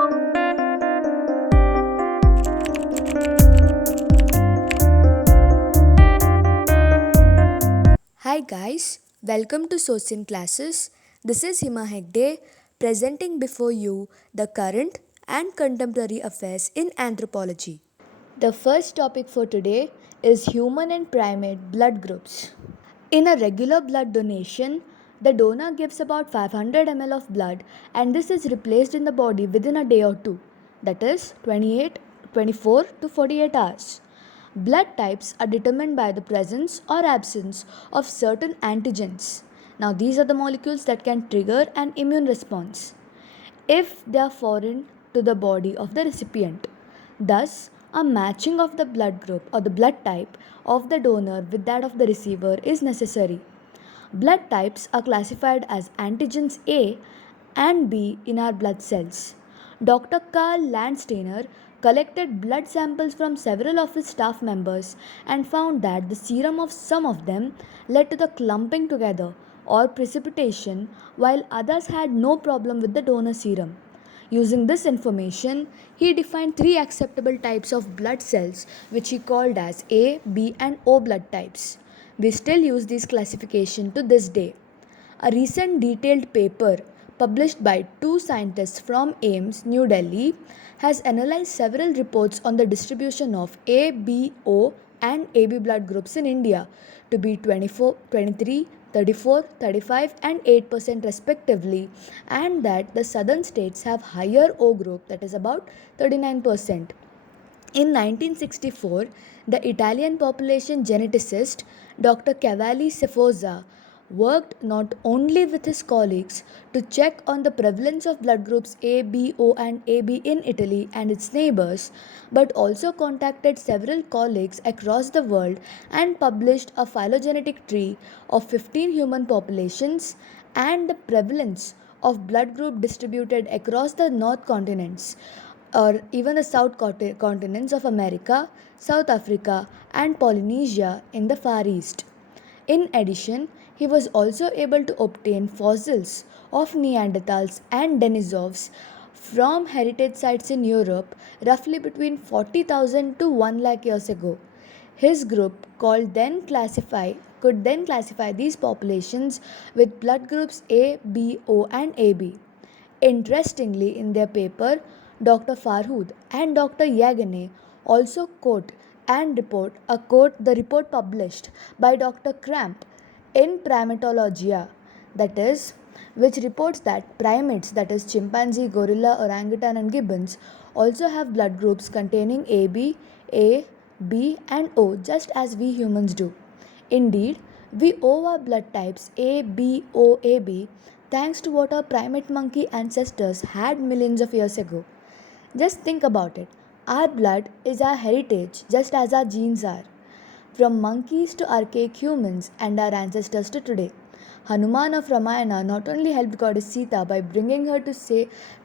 Hi guys, welcome to Sosin classes. This is Hima Hegde presenting before you the current and contemporary affairs in anthropology. The first topic for today is human and primate blood groups. In a regular blood donation, the donor gives about 500 ml of blood and this is replaced in the body within a day or two, that is 24 to 48 hours. Blood types are determined by the presence or absence of certain antigens. Now, these are the molecules that can trigger an immune response if they are foreign to the body of the recipient. Thus, a matching of the blood group or the blood type of the donor with that of the receiver is necessary. Blood types are classified as antigens A and B in our blood cells. Dr. Karl Landsteiner collected blood samples from several of his staff members and found that the serum of some of them led to the clumping together or precipitation, while others had no problem with the donor serum. Using this information, he defined three acceptable types of blood cells which he called as A, B and O blood types. We still use these classification to this day. A recent detailed paper published by two scientists from AIMS, New Delhi, has analyzed several reports on the distribution of A, B, O, and AB blood groups in India to be 24, 23, 34, 35, and 8% respectively, and that the southern states have higher O group, that is about 39%. In 1964, the Italian population geneticist Dr. Cavalli Cefosa worked not only with his colleagues to check on the prevalence of blood groups A, B, O, and AB in Italy and its neighbors, but also contacted several colleagues across the world and published a phylogenetic tree of 15 human populations and the prevalence of blood group distributed across the north continents or even the south continents of America, South Africa, and Polynesia in the Far East. In addition, he was also able to obtain fossils of Neanderthals and Denisovs from heritage sites in Europe roughly between 40,000 to 1 lakh years ago. His group could then classify these populations with blood groups A, B, O, and AB. Interestingly, in their paper, Dr. Farhood and Dr. Yagane also quote the report published by Dr. Cramp in Primatologia, that is, which reports that primates, that is, chimpanzee, gorilla, orangutan, and gibbons, also have blood groups containing AB, A, B, and O, just as we humans do. Indeed, we owe our blood types A, B, O, AB thanks to what our primate monkey ancestors had millions of years ago. Just think about it. Our blood is our heritage just as our genes are. From monkeys to archaic humans and our ancestors to today. Hanuman of Ramayana not only helped goddess Sita by bringing her to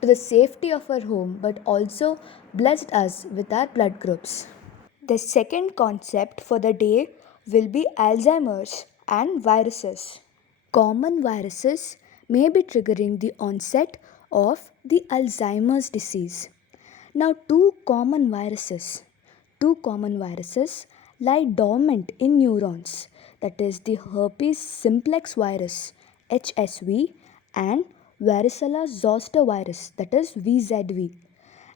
the safety of her home but also blessed us with our blood groups. The second concept for the day will be Alzheimer's and viruses. Common viruses may be triggering the onset of the Alzheimer's disease. Now, two common viruses lie dormant in neurons, that is the herpes simplex virus HSV and varicella zoster virus, that is VZV.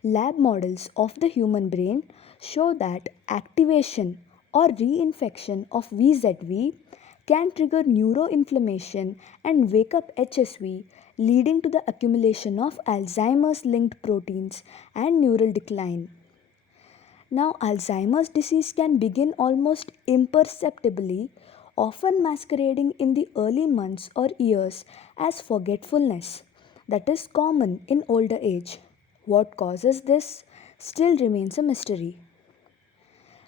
Lab models of the human brain show that activation or reinfection of VZV can trigger neuroinflammation and wake up HSV, leading to the accumulation of Alzheimer's linked proteins and neural decline. Now, Alzheimer's disease can begin almost imperceptibly, often masquerading in the early months or years as forgetfulness that is common in older age. What causes this still remains a mystery.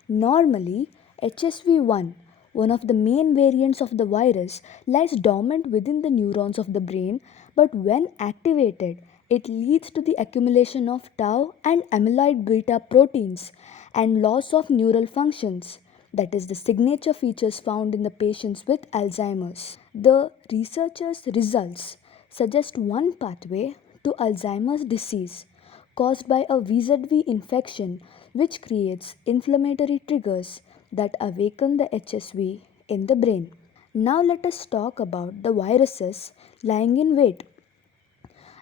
Normally, HSV1, one of the main variants of the virus, lies dormant within the neurons of the brain, but when activated, it leads to the accumulation of tau and amyloid beta proteins and loss of neural functions. That is the signature features found in the patients with Alzheimer's. The researchers' results suggest one pathway to Alzheimer's disease caused by a VZV infection, which creates inflammatory triggers that awaken the HSV in the brain. Now, let us talk about the viruses lying in wait.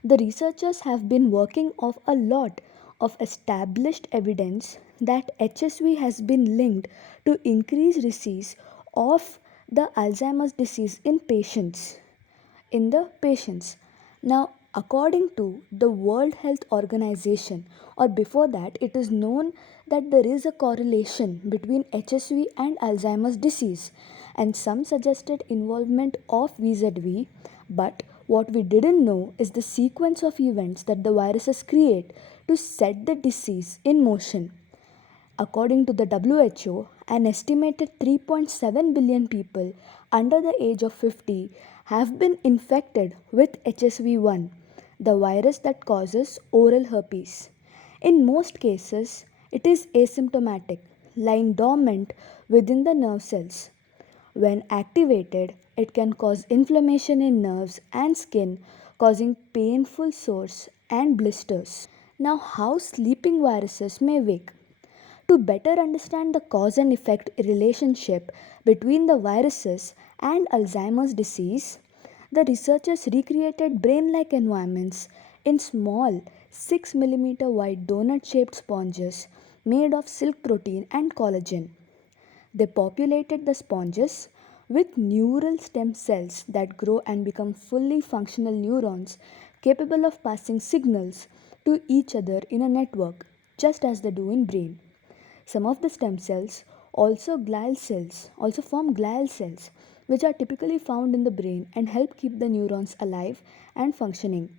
The researchers have been working off a lot of established evidence that HSV has been linked to increased disease of the Alzheimer's disease in the patients. Now, according to the World Health Organization, or before that, it is known that there is a correlation between HSV and Alzheimer's disease, and some suggested involvement of VZV. But what we didn't know is the sequence of events that the viruses create to set the disease in motion. According to the WHO, an estimated 3.7 billion people under the age of 50 have been infected with HSV1, the virus that causes oral herpes. In most cases, it is asymptomatic, lying dormant within the nerve cells. When activated, it can cause inflammation in nerves and skin, causing painful sores and blisters. Now, how sleeping viruses may wake. To better understand the cause and effect relationship between the viruses and Alzheimer's disease, the researchers recreated brain like environments in small 6 millimeter wide donut shaped sponges made of silk protein and collagen. They populated the sponges with neural stem cells that grow and become fully functional neurons capable of passing signals to each other in a network, just as they do in brain. Some of the stem cells also form glial cells, which are typically found in the brain and help keep the neurons alive and functioning.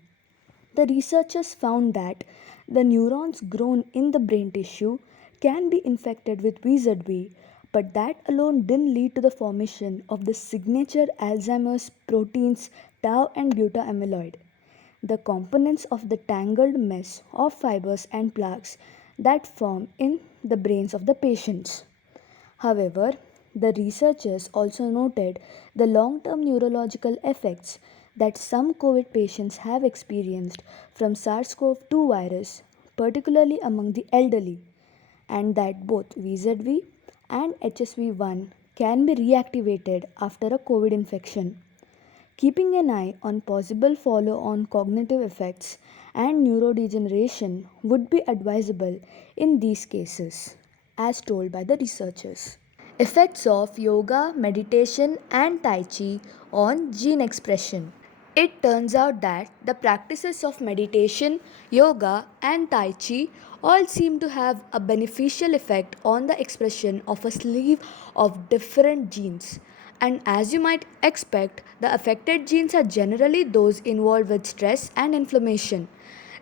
The researchers found that the neurons grown in the brain tissue can be infected with VZV, but that alone didn't lead to the formation of the signature Alzheimer's proteins tau and beta amyloid, the components of the tangled mess of fibers and plaques that form in the brains of the patients. However, the researchers also noted the long term neurological effects that some COVID patients have experienced from SARS-CoV-2 virus, particularly among the elderly, and that both VZV and HSV1 can be reactivated after a COVID infection. Keeping an eye on possible follow on cognitive effects and neurodegeneration would be advisable in these cases, as told by the researchers. Effects of yoga, meditation, and Tai Chi on gene expression. It turns out that the practices of meditation, yoga, and Tai Chi all seem to have a beneficial effect on the expression of a slew of different genes. And as you might expect, the affected genes are generally those involved with stress and inflammation.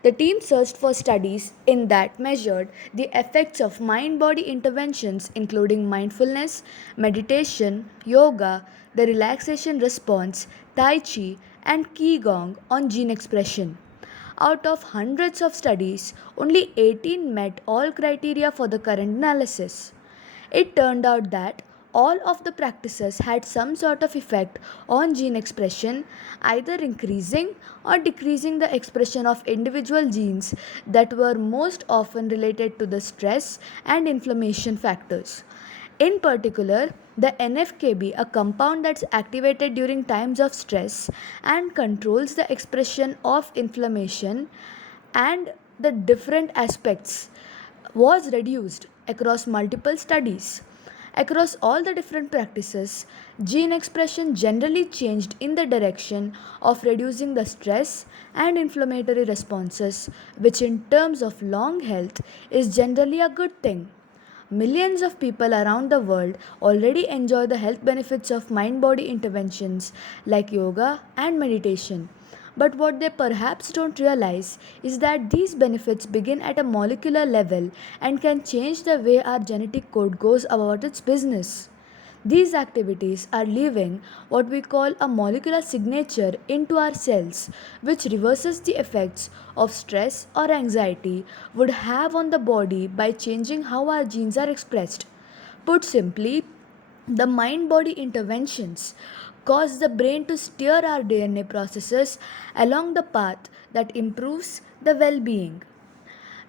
The team searched for studies in that measured the effects of mind body interventions, including mindfulness, meditation, yoga, the relaxation response, Tai Chi, and Qigong on gene expression. Out of hundreds of studies, only 18 met all criteria for the current analysis. It turned out that all of the practices had some sort of effect on gene expression, either increasing or decreasing the expression of individual genes that were most often related to the stress and inflammation factors. In particular, the NFKB, a compound that's activated during times of stress and controls the expression of inflammation and the different aspects, was reduced across multiple studies. Across all the different practices, gene expression generally changed in the direction of reducing the stress and inflammatory responses, which, in terms of long health, is generally a good thing. Millions of people around the world already enjoy the health benefits of mind body interventions like yoga and meditation. But what they perhaps don't realize is that these benefits begin at a molecular level and can change the way our genetic code goes about its business. These activities are leaving what we call a molecular signature into our cells, which reverses the effects of stress or anxiety would have on the body by changing how our genes are expressed. Put simply, the mind body interventions cause the brain to steer our DNA processes along the path that improves the well being.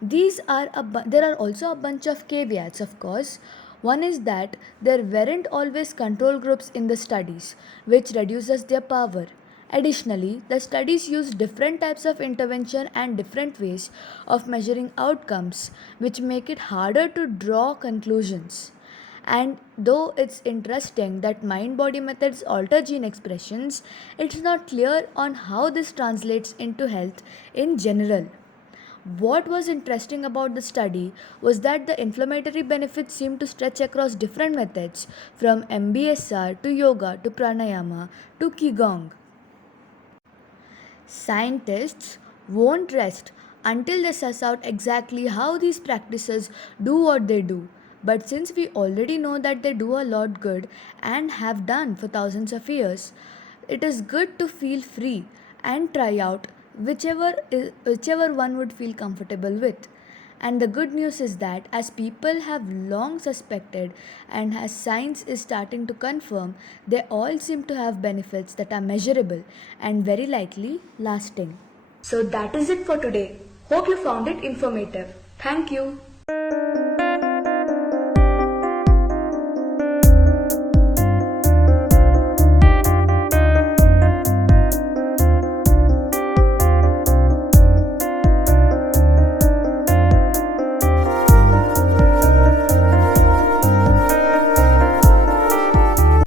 There are also a bunch of caveats, of course. One is that there weren't always control groups in the studies, which reduces their power. Additionally, the studies use different types of intervention and different ways of measuring outcomes, which make it harder to draw conclusions. And though it's interesting that mind body methods alter gene expressions, it's not clear on how this translates into health in general. What was interesting about the study was that the inflammatory benefits seemed to stretch across different methods, from MBSR to yoga to pranayama to Qigong. Scientists won't rest until they suss out exactly how these practices do what they do. But since we already know that they do a lot good and have done for thousands of years, it is good to feel free and try out whichever one would feel comfortable with. And the good news is that, as people have long suspected and as science is starting to confirm, they all seem to have benefits that are measurable and very likely lasting. So that is it for today. Hope you found it informative. Thank you.